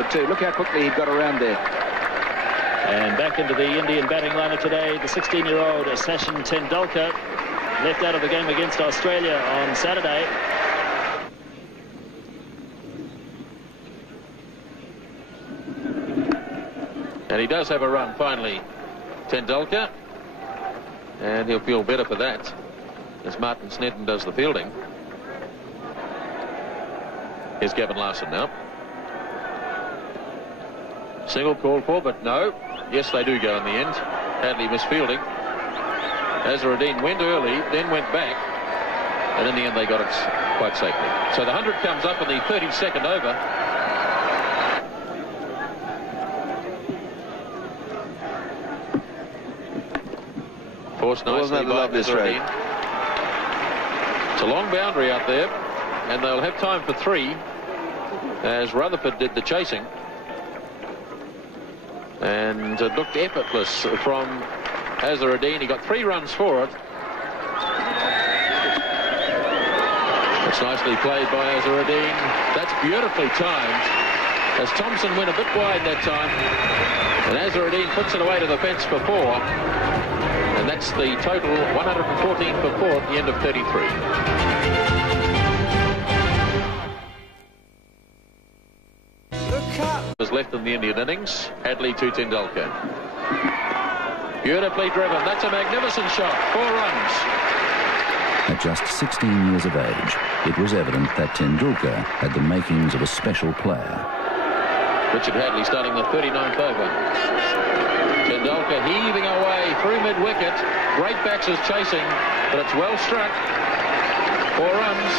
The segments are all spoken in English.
good too. Look how quickly he got around there. And back into the Indian batting lineup today, the 16-year-old Sachin Tendulkar, left out of the game against Australia on Saturday. And he does have a run finally, Tendulkar, and he'll feel better for that as Martin Snedden does the fielding. Here's Gavin Larson now. Single called for, but no. Yes, they do go in the end. Hadley misfielding. Azharuddin went early, then went back, and in the end they got it quite safely. So the 100 comes up in the 32nd over. Forced nicely by Azharuddin. It's a long boundary out there, and they'll have time for 3 as Rutherford did the chasing. And it looked effortless from Azharuddin. He got 3 runs for it. It's nicely played by Azharuddin. That's beautifully timed as Thompson went a bit wide that time. And Azharuddin puts it away to the fence for 4. And that's the total, 114 for 4 at the end of 33. Was left in the Indian innings. Hadley to Tendulkar. Beautifully driven. That's a magnificent shot. 4 runs. At just 16 years of age, it was evident that Tendulkar had the makings of a special player. Richard Hadley starting the 39th over. Tendulkar heaving away through mid-wicket. Great backs is chasing, but it's well struck. 4 runs.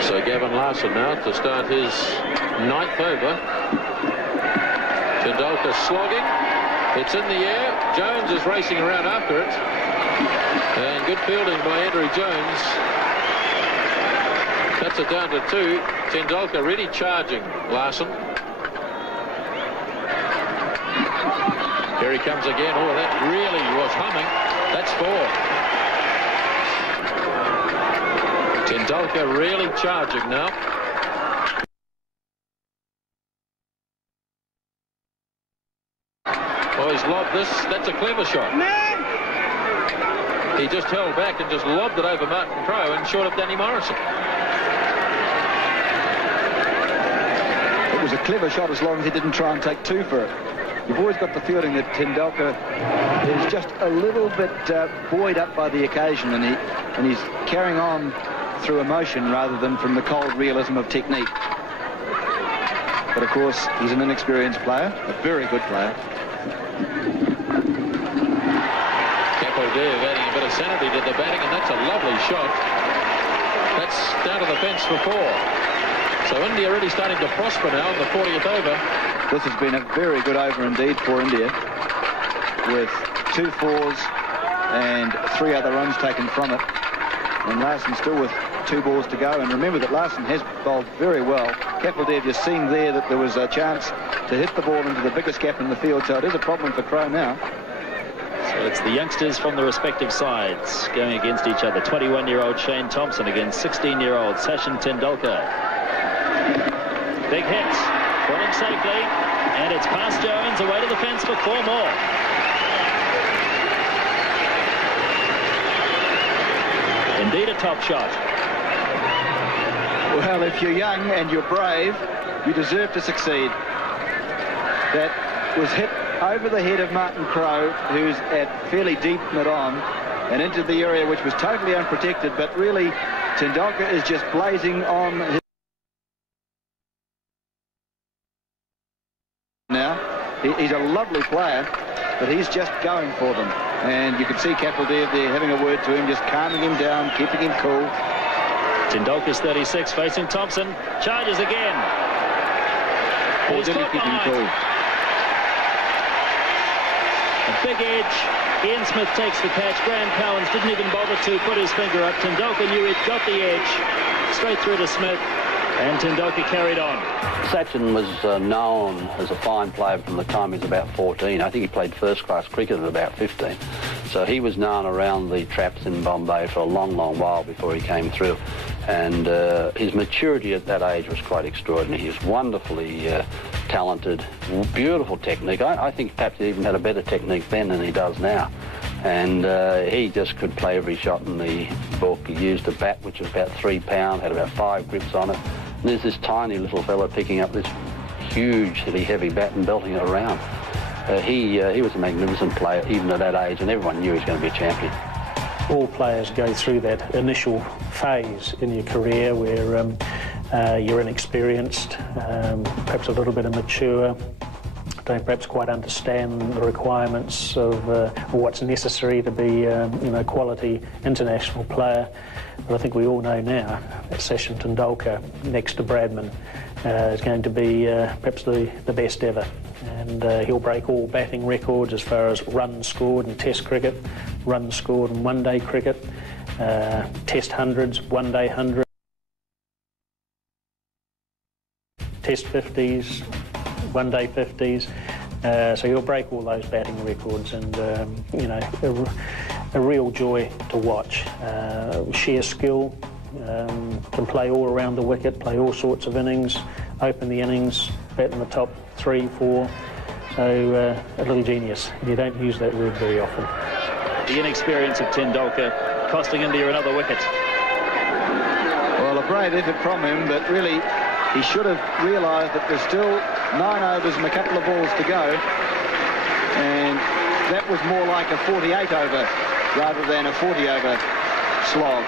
So Gavin Larson now to start his 9th over. Tendulkar slogging. It's in the air. Jones is racing around after it. And good fielding by Andrew Jones. Cuts it down to 2. Tendulkar really charging Larson. Here he comes again. Oh, that really was humming. That's 4. Tendulkar really charging now. Oh, he's lobbed this. That's a clever shot. He just held back and just lobbed it over Martin Crowe and short of Danny Morrison. It was a clever shot as long as he didn't try and take 2 for it. You've always got the feeling that Tendulkar is just a little bit buoyed up by the occasion, and he's carrying on through emotion rather than from the cold realism of technique. But of course, he's an inexperienced player, a very good player. Capaldive adding a bit of sanity to the batting, and that's a lovely shot. That's down to the fence for 4. So India really starting to prosper now in the 40th over. This has been a very good over indeed for India, with 2 4s and 3 other runs taken from it. And Larson still with 2 balls to go. And remember that Larson has bowled very well. Capaldive, you've seen there that there was a chance to hit the ball into the biggest gap in the field, so it is a problem for Crowe now. So it's the youngsters from the respective sides going against each other. 21-year-old Shane Thompson against 16-year-old Sachin Tendulkar. Big hit. Brought him safely, and it's past Jones, away to the fence for 4 more. Indeed a top shot. Well, if you're young and you're brave, you deserve to succeed. That was hit over the head of Martin Crowe, who's at fairly deep mid-on, and into the area which was totally unprotected, but really Tendulkar is just blazing on his... Now, he's a lovely player, but he's just going for them. And you can see Capaldive there having a word to him, just calming him down, keeping him cool. Tendulkar's 36, facing Thompson. Charges again. Or did he keep him cool? A big edge. Ian Smith takes the catch. Graham Cowans didn't even bother to put his finger up. Tendulkar knew he'd got the edge. Straight through to Smith. And Tendulkar carried on. Sachin was known as a fine player from the time he was about 14. I think he played first-class cricket at about 15. So he was known around the traps in Bombay for a long, long while before he came through. And his maturity at that age was quite extraordinary. He was wonderfully talented, beautiful technique. I think perhaps he even had a better technique then than he does now. And he just could play every shot in the book. He used a bat which was about 3 pounds, had about 5 grips on it. And there's this tiny little fella picking up this hugely heavy bat and belting it around. He was a magnificent player even at that age, and everyone knew he was going to be a champion. All players go through that initial phase in your career where you're inexperienced, perhaps a little bit immature, don't perhaps quite understand the requirements of what's necessary to be a quality international player. But I think we all know now that Sachin Tendulkar, next to Bradman, is going to be perhaps the best ever. And he'll break all batting records as far as runs scored in Test cricket, runs scored in one-day cricket, Test hundreds, one-day hundreds, Test 50s, one-day 50s. So he'll break all those batting records, and a real joy to watch. Sheer skill, can play all around the wicket, play all sorts of innings, open the innings, bat in the top 3, 4. So a little genius. You don't use that word very often. The inexperience of Tendulkar costing India another wicket. Well, a brave effort from him, but really he should have realised that there's still 9 overs and a couple of balls to go, and that was more like a 48 over rather than a 40 over slog.